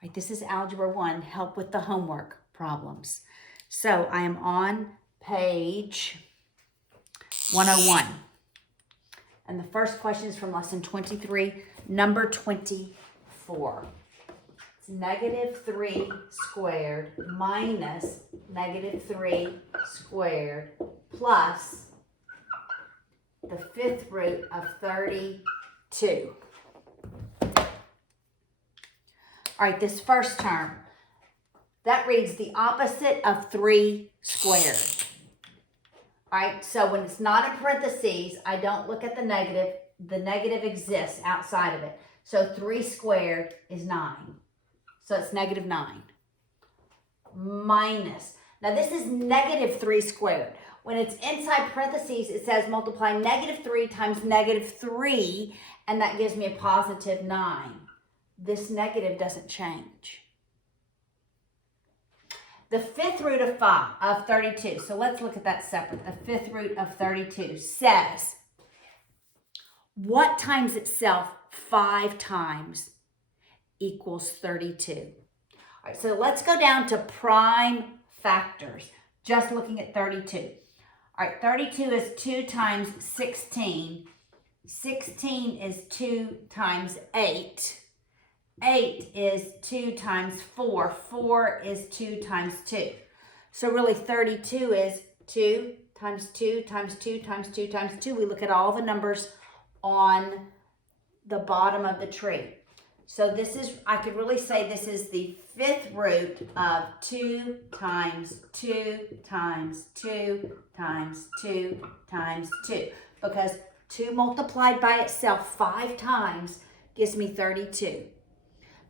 Right, this is Algebra 1, help with the homework problems. So I am on page 101. And the first question is from lesson 23, number 24. It's negative 3 squared minus negative 3 squared plus the fifth root of 32. All right, this first term, that reads the opposite of 3 squared. All right, so when it's not in parentheses, I don't look at the negative. The negative exists outside of it. So 3 squared is 9. So it's negative 9. Minus. Now this is negative 3 squared. When it's inside parentheses, it says multiply negative 3 times negative 3, and that gives me a positive 9. This negative doesn't change. The fifth root of 32, so let's look at that separate. The fifth root of 32 says, what times itself 5 times equals 32? All right, so let's go down to prime factors, just looking at 32. All right, 32 is 2 times 16. 16 is 2 times 8. 8 is 2 times 4. 4 is 2 times 2. So really 32 is 2 times 2 times 2 times 2 times 2. We look at all the numbers on the bottom of the tree. So this is, I could really say this is the fifth root of 2 times 2 times 2 times 2 times 2. Because 2 multiplied by itself 5 times gives me 32.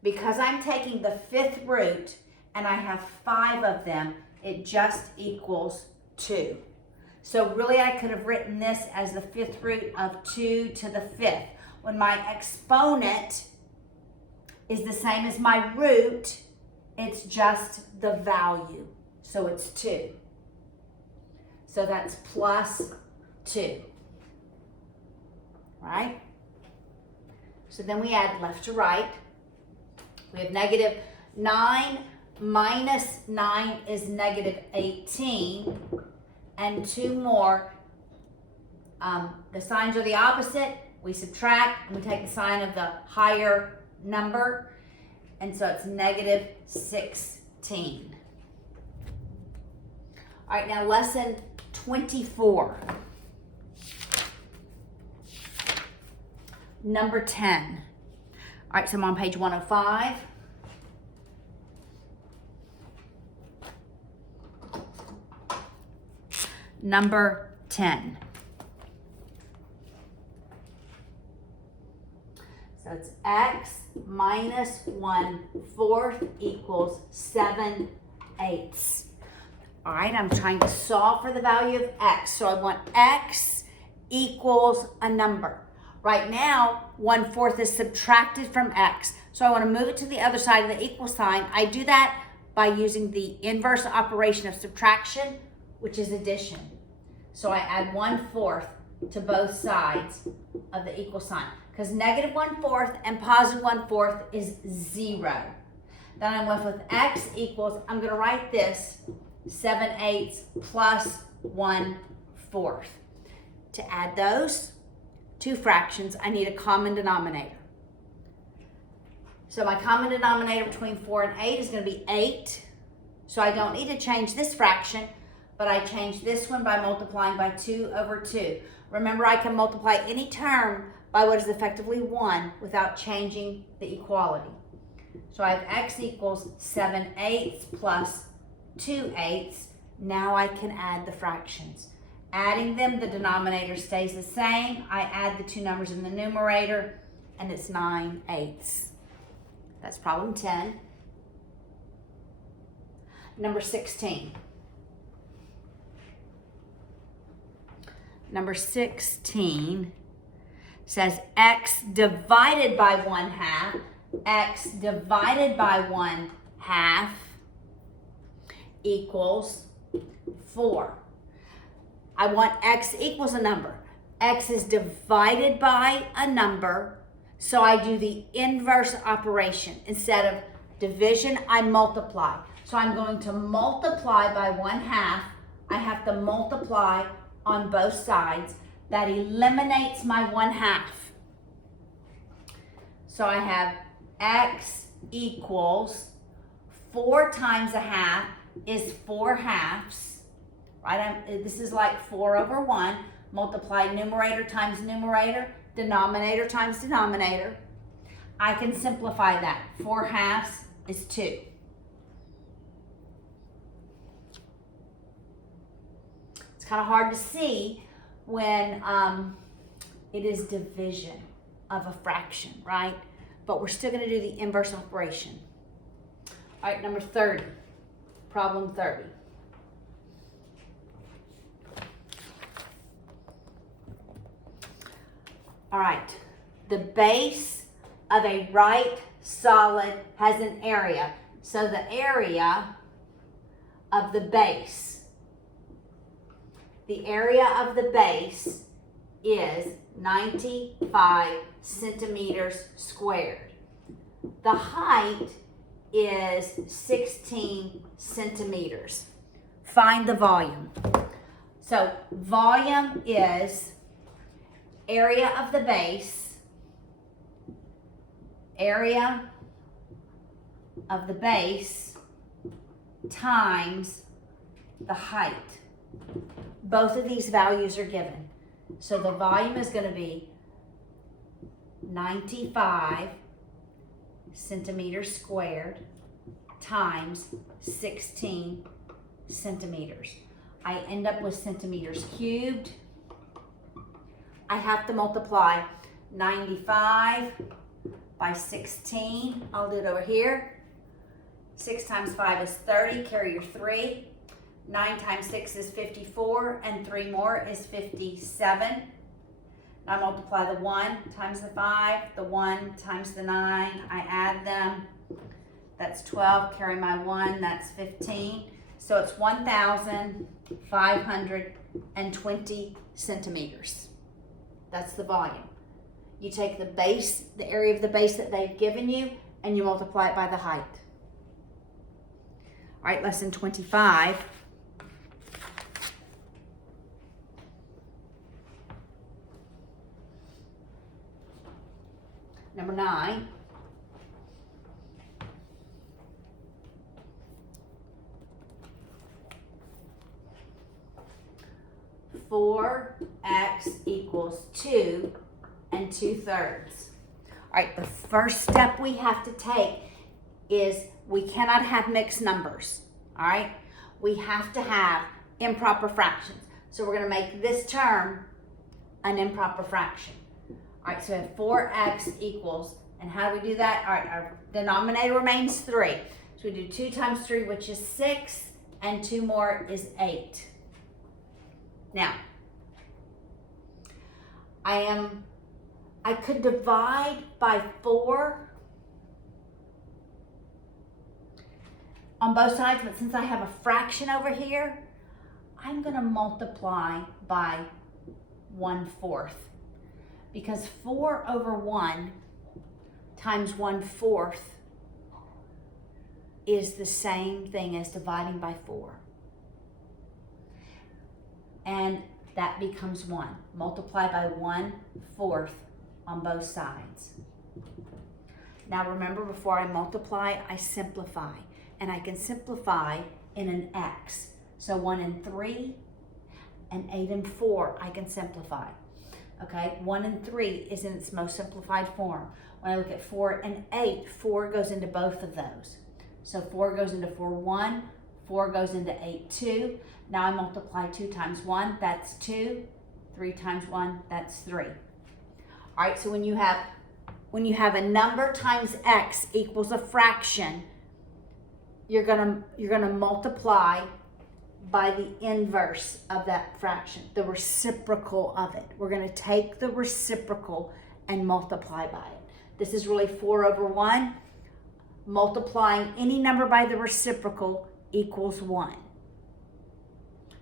Because I'm taking the fifth root and I have 5 of them, it just equals 2. So really I could have written this as the fifth root of 2 to the fifth. When my exponent is the same as my root, it's just the value. So it's 2. So that's plus 2. Right? So then we add left to right. We have negative 9 minus 9 is negative 18. And 2 more. The signs are the opposite. We subtract and we take the sign of the higher number. And so it's negative 16. All right, now lesson 24. Number 10. All right, so I'm on page 105. Number 10. So it's x minus 1/4 equals 7/8. All right, I'm trying to solve for the value of x. So I want x equals a number. Right now, 1/4 is subtracted from x. So I want to move it to the other side of the equal sign. I do that by using the inverse operation of subtraction, which is addition. So I add 1/4 to both sides of the equal sign. Because negative 1/4 and positive 1/4 is 0. Then I'm left with x equals, I'm going to write this, 7/8 plus 1/4. To add those two fractions, I need a common denominator. So my common denominator between 4 and 8 is going to be 8. So I don't need to change this fraction, but I change this one by multiplying by 2 over 2. Remember, I can multiply any term by what is effectively 1 without changing the equality. So I have x equals 7/8 plus 2/8. Now I can add the fractions. Adding them, the denominator stays the same. I add the two numbers in the numerator, and it's 9/8. That's problem 10. Number 16. Number 16 says x divided by 1/2, x divided by 1/2 equals 4. I want x equals a number. X is divided by a number, so I do the inverse operation. Instead of Division, I multiply. So I'm going to multiply by 1/2. I have to multiply on both sides. That eliminates my 1/2. So I have x equals 4 times 1/2 is 4/2, right? This is like 4/1. Multiply numerator times numerator, denominator times denominator. I can simplify that. 4/2 is 2. It's kind of hard to see when it is division of a fraction, right? But we're still going to do the inverse operation. All right, number 30, problem 30. All right, the base of a right solid has an area. So the area of the base, is 95 centimeters squared. The height is 16 centimeters. Find the volume. So volume is area of the base, times the height. Both of these values are given. So the volume is going to be 95 centimeters squared times 16 centimeters. I end up with centimeters cubed. I have to multiply 95 by 16. I'll do it over here. 6 times 5 is 30, carry your 3. 9 times 6 is 54, and 3 more is 57. Now I multiply the 1 times the 5, the 1 times the 9. I add them. That's 12, carry my 1, that's 15. So it's 1,520 centimeters. That's the volume. You take the base, the area of the base that they've given you, and you multiply it by the height. All right, lesson 25. Number 9. X equals 2 2/3. All right, the first step we have to take is we cannot have mixed numbers. All right, we have to have improper fractions. So we're going to make this term an improper fraction. All right, so we have 4x equals, and how do we do that? All right, our denominator remains 3. So we do 2 times 3, which is 6, and 2 more is 8. Now, I could divide by 4 on both sides, but since I have a fraction over here, I'm going to multiply by 1/4. Because 4/1 times 1/4 is the same thing as dividing by 4. And that becomes 1. Multiply by 1/4 on both sides. Now remember, before I multiply, I simplify. And I can simplify in an x. So 1 and 3 and 8 and 4, I can simplify. Okay, 1 and 3 is in its most simplified form. When I look at 4 and 8, 4 goes into both of those. So 4 goes into 4/1, 4 goes into 8/2. Now I multiply 2 times 1, that's 2. 3 times 1, that's 3. All right, so when you have a number times x equals a fraction, you're gonna multiply by the inverse of that fraction, the reciprocal of it. We're going to take the reciprocal and multiply by it. This is really 4/1. Multiplying any number by the reciprocal equals 1.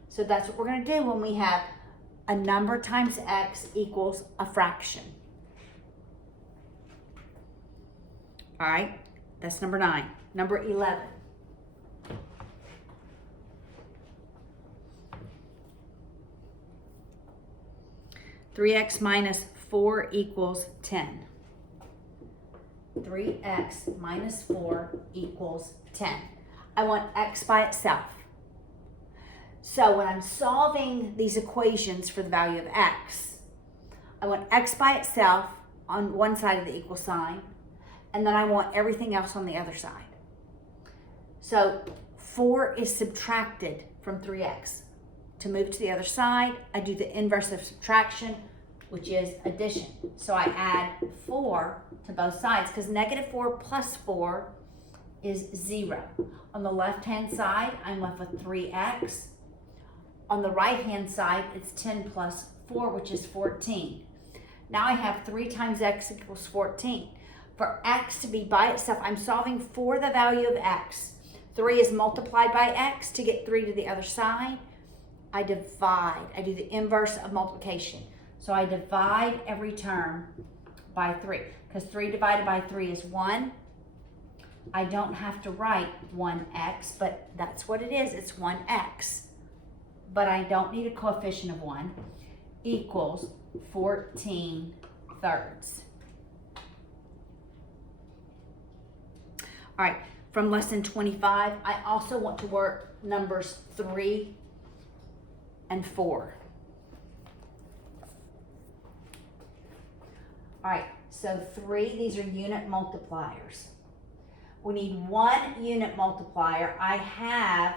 So that's what we're going to do when we have a number times x equals a fraction. All right, that's number 9. number 11. Three x minus 4 equals 10. 3x minus 4 equals 10. I want x by itself. So when I'm solving these equations for the value of x, I want x by itself on one side of the equal sign, and then I want everything else on the other side. So 4 is subtracted from 3x. To move to the other side, I do the inverse of subtraction, which is addition. So I add 4 to both sides, because negative 4 plus 4 is 0. On the left-hand side, I'm left with 3x. On the right-hand side, it's 10 plus 4, which is 14. Now I have 3 times x equals 14. For x to be by itself, I'm solving for the value of x. 3 is multiplied by x. To get 3 to the other side, I divide. I do the inverse of multiplication. So I divide every term by 3, because 3 divided by 3 is 1. I don't have to write 1x, but that's what it is. It's 1x. But I don't need a coefficient of 1, equals 14 thirds. All right, from lesson 25, I also want to work numbers 3 and 4. All right, so 3, these are unit multipliers. We need 1 unit multiplier. I have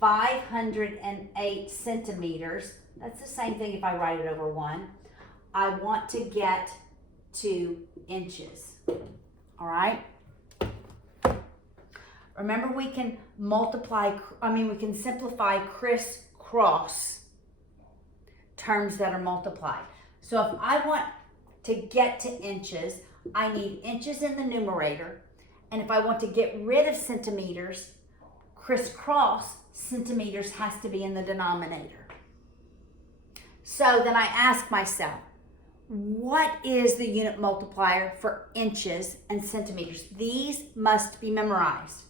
508 centimeters. That's the same thing if I write it over 1. I want to get to inches. All right? Remember, we can we can simplify crisscross terms that are multiplied. So if I want to get to inches, I need inches in the numerator. And if I want to get rid of centimeters, crisscross centimeters has to be in the denominator. So then I ask myself, what is the unit multiplier for inches and centimeters? These must be memorized.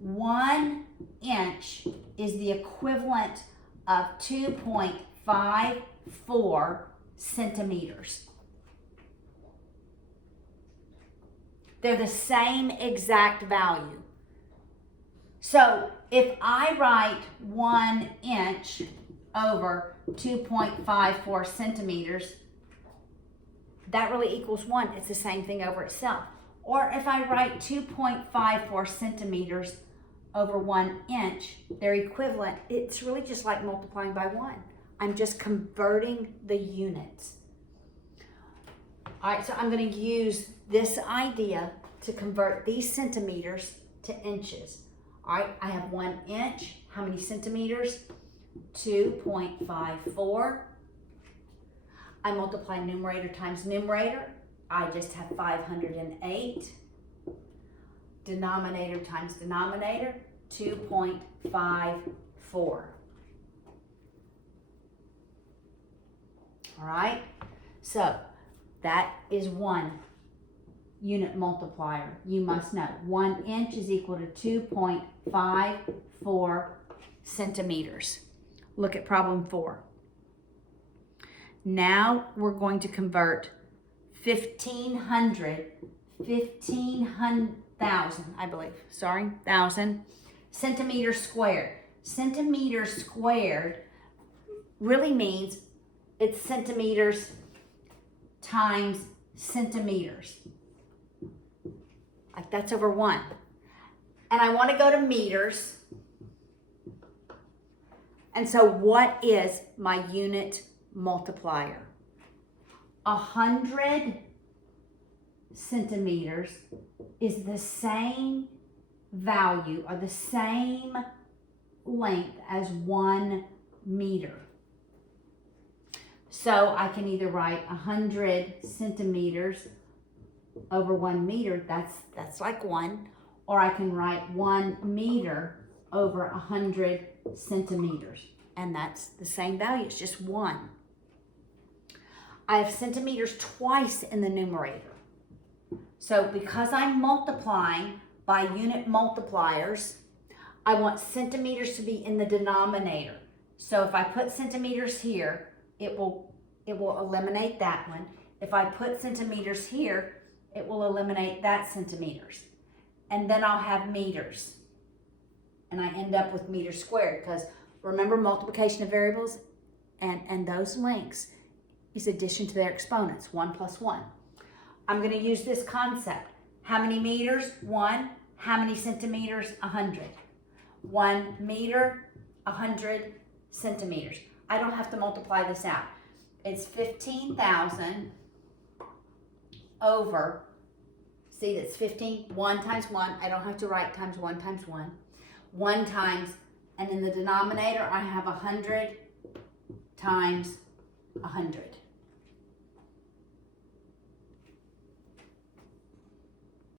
1 inch is the equivalent of 2.54 centimeters. They're the same exact value. So if I write 1 inch over 2.54 centimeters, that really equals 1. It's the same thing over itself. Or if I write 2.54 centimeters over 1 inch, they're equivalent. It's really just like multiplying by 1. I'm just converting the units. All right, so I'm going to use this idea to convert these centimeters to inches. All right, I have 1 inch. How many centimeters? 2.54. I multiply numerator times numerator. I just have 508. Denominator times denominator, 2.54. All right, so that is 1 unit multiplier. You must know 1 inch is equal to 2.54 centimeters. Look at problem 4. Now we're going to convert 1,000 centimeters squared. Centimeters squared really means it's centimeters times centimeters. Like that's over 1. And I want to go to meters. And so what is my unit multiplier? 100 centimeters is the same value or the same length as 1 meter. So I can either write 100 centimeters over 1 meter, that's like 1, or I can write 1 meter over 100 centimeters, and that's the same value, it's just 1. I have centimeters twice in the numerator. So because I'm multiplying by unit multipliers, I want centimeters to be in the denominator. So if I put centimeters here, it will eliminate that one. If I put centimeters here, it will eliminate that centimeters. And then I'll have meters. And I end up with meters squared, because remember, multiplication of variables and those lengths is addition to their exponents, 1 plus 1. I'm going to use this concept. How many meters? 1. How many centimeters? 100. 1 meter, 100 centimeters. I don't have to multiply this out. It's 15,000 over, see, that's 15, 1 times 1. I don't have to write times 1 times 1. 1 times, and in the denominator, I have 100 times 100.